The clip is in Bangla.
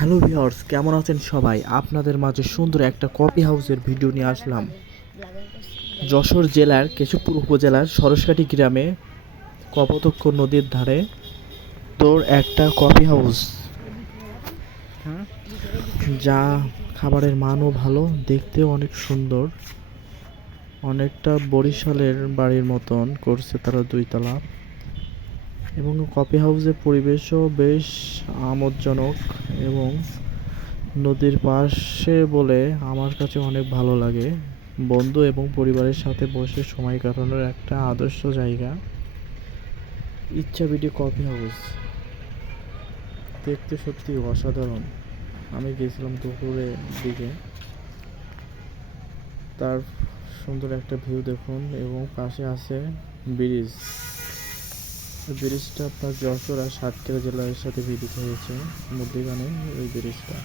হ্যালো ভিউয়ার্স, কেমন আছেন সবাই? আপনাদের মাঝে সুন্দর একটা কফি হাউসের ভিডিও নিয়ে আসলাম। যশোর জেলার কেশবপুর উপজেলার সরসকাটি গ্রামে কপোতক্ষ নদীর ধারে তোর একটা কফি হাউস। যা খাবারের মানও ভালো, দেখতেও অনেক সুন্দর। অনেকটা বরিশালের বাড়ির মতন করছে তারা দুইতলা। এবং কফি হাউসের পরিবেশও বেশ আমোদজনক এবং নদীর পাশে বলে আমার কাছে অনেক ভালো লাগে। বন্ধু এবং পরিবারের সাথে বসে সময় কাটানোর একটা আদর্শ জায়গা। ইচ্ছাবিডি কফি হাউস দেখতে সত্যি অসাধারণ। আমি গেছিলাম দুপুরের দিকে। তার সুন্দর একটা ভিউ দেখুন এবং পাশে আছে ব্রিজ। ব্রিজটা আপনার যশোর আর সাতক্ষীরা জেলার সাথে মিলিত হয়েছে। মধ্যিখানে ওই ব্রিজটা